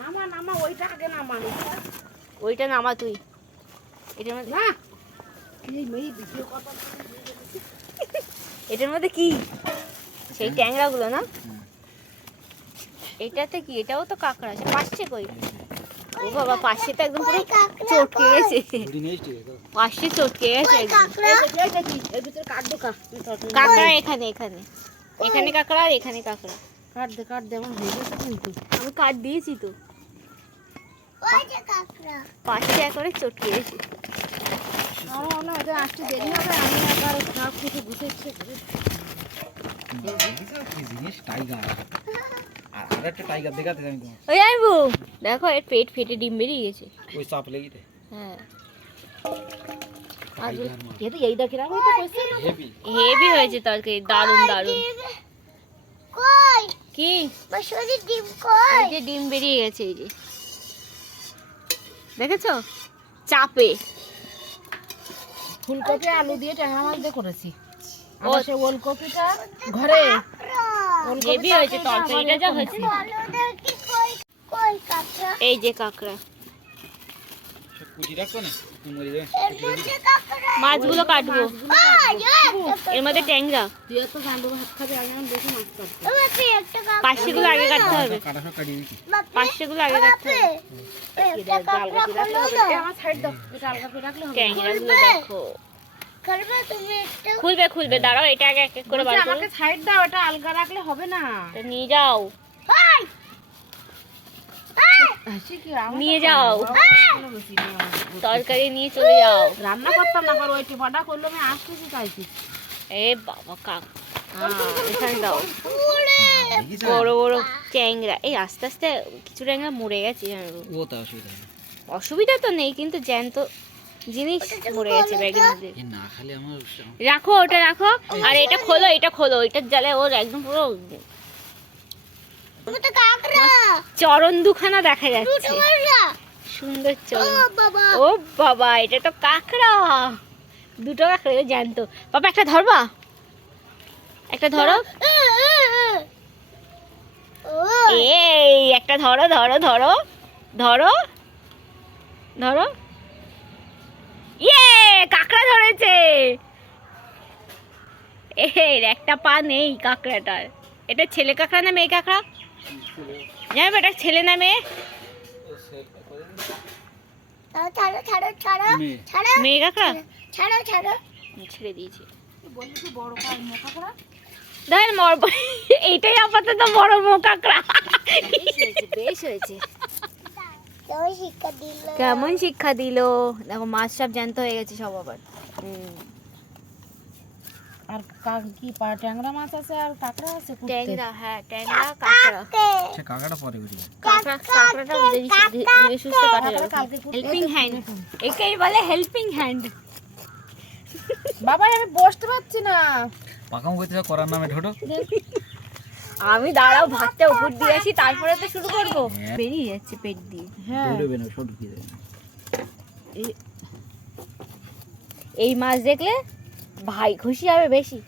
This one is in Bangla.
নামা নামা, ওইটা আগে নামা। ওইটা নামা তুই। এটার মধ্যে না এই মেয়ে ভিডিও কথা এটার মধ্যে কি সেই ট্যাংরাগুলো না? এটাতে কি? এটাও তো কাঁকড়া আছে। পাশে কই? ও বাবা, পাশে তো একদম পুরো চটকে গেছে। পাশে চটকে গেছে একদম। এটা কি এর ভিতরে কাটবো কাঁকড়া এখানে এখানে এখানে কাঁকড়া আর এখানে কাঁকড়া। কাট দে আমার হয়ে গেছে কিন্তু। আমি কাট দিয়েছি তো। পাশে একবারে চটকে গেছে। আমার না ওটা আসতে দেরি হবে, আমি আবার সব কিছু গুছিয়েছি। ওই আইবু, দেখো এর পেট ফেটে ডিম বেরিয়ে গেছে। হ্যাঁ, ये तो यही देख रहा हूं, तो कैसे হেভি হয়েছে তরকারি, দারুণ দারুণ। কই কি বসুরি ডিম কই? এই যে ডিম বেরিয়ে গেছে, এই যে দেখেছো, চাপে। ফুলকপি আলু দিয়ে ট্যাংরা মাছ দিয়ে করেছি। আর সেই ওলকপিটা ঘরে হেভি হয়েছে তরকারিটা, যা হয়েছে। বলো দেখি কই কই কাঁকড়া? এই যে কাঁকড়া, এর মধ্যে কাঁকড়া। মাছগুলো কাটবো, এর মধ্যে ট্যাংরা। তুই তো গান্ডু ভাত খাবি, আগে আমি দেখি মাছ কাটতে। বাপি একটা কাঁকড়া। পাশেগুলো আগে কাটতে হবে, বাপি, পাশেগুলো আগে কাটতে হবে। একটা কাঁকড়া খুলো না। আমার সাইড দাও, এটা আলগা করে রাখলে হবে। ট্যাংরাগুলো দেখো, করবে তুমি একটা? খুলবে খুলবে, দাঁড়াও, এটা আগে এক এক করে বার করো। আমাকে সাইড দাও, এটা আলগা রাখলে হবে না। এটা নিয়ে যাও, হাই আসি কি আমার নিয়ে যাও, কোনো বেশি নেই আমার। তরকারি নিয়ে চলে যাও। রান্না করতাম না, আর ওই টিপাটা করলো, আমি আসতেছি চাইছি। এ বাবা, এখানে দাও, পুরে বড় বড় ট্যাংরা। এই আস্তে আস্তে কিছু ট্যাংরা মরে গেছে, জানো তো। অসুবিধা তো নেই, কিন্তু জ্যান্ত জিনিস মরে গেছে ব্যাগের মধ্যে। রাখো, ওটা রাখো, আর এটা খোলো, এটা খোলো, এটার জালে ওর একদম পুরো ওটা কাঁকড়া। চরণ দুখানা দেখা যাচ্ছে, কাঁকড়া। সুন্দর ও চরণ। বাবা, ও বাবা, এটা তো কাঁকড়া, দুটো কাঁকড়া জ্যান্ত। বাবা একটা ধরবা, একটা ধরো, ও এই একটা ধরো, ধরো ধরো ধরো ধরো, ইয়ে, কাঁকড়া ধরেছে। এর একটা পা নেই কাঁকড়াটার। এটা ছেলে কাঁকড়া না মেয়ে কাঁকড়া জানো? এটা ছেলে না মেয়ে? ছাড়ো ছাড়ো ছাড়ো ছাড়ো মেয়ে কাঁকড়া। ছাড়ো ছাড়ো। ছেড়ে দিয়েছি। বললি কি বড় কাজ মোটা করা? দেখ মর, এইটাই আপাতত বড় মুখ কাঁকড়া। বেশ হয়েছে। কেমন শিক্ষা দিল? কেমন শিক্ষা দিল দেখো, মাছ সব জ্যান্ত হয়ে গেছে সব আবার। আর কি ট্যাংরা মাছ আছে আর কাঁকড়া আছে? ট্যাংরা, হ্যাঁ ট্যাংরা, কাঁকড়া। কাঁকড়াটা ধীরে সুস্থে কাটা যাবে। হেল্পিং হ্যান্ড, একেই বলে হেল্পিং হ্যান্ড। বাবা আমি বসতে পারছি না। পাকাম কইতেছ করার নামে ঢোটো। আমি দাঁড়াও, ভাতটা উপর দিয়ে আসি, তারপরে তো শুরু করবো। বেরিয়ে যাচ্ছে পেট দিয়ে। হ্যাঁ দৌড়বে না, সব ঢুকিয়ে দেবে। এই মাছ দেখলে ভাই খুশি হবে বেশি।